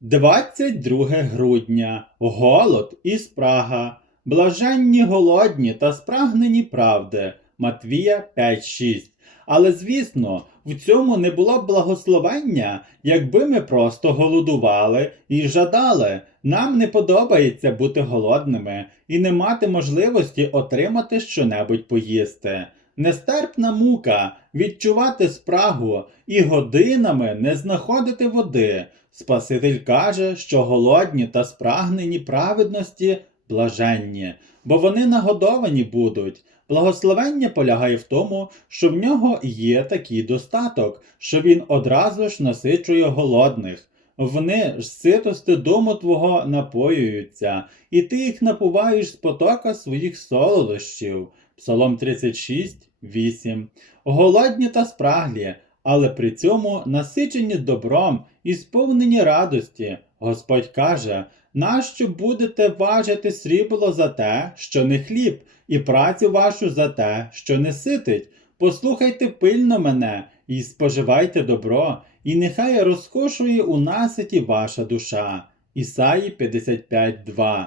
22 грудня. Голод і спрага. Блаженні голодні та спрагнені правди. Матвія 5.6. Але звісно, в цьому не було б благословення, якби ми просто голодували і жадали. Нам не подобається бути голодними і не мати можливості отримати щонебудь поїсти. Нестерпна мука відчувати спрагу і годинами не знаходити води. Спаситель каже, що голодні та спрагнені праведності блаженні, бо вони нагодовані будуть. Благословення полягає в тому, що в нього є такий достаток, що він одразу ж насичує голодних. Вони ж ситости дому твого напоюються, і ти їх напуваєш з потока своїх солодощів. Псалом 36, 8. Голодні та спраглі, але при цьому насичені добром і сповнені радості. Господь каже: нащо будете важити срібло за те, що не хліб, і працю вашу за те, що не ситить? Послухайте пильно мене і споживайте добро, і нехай розкошує у наситі ваша душа. Ісаї 55.2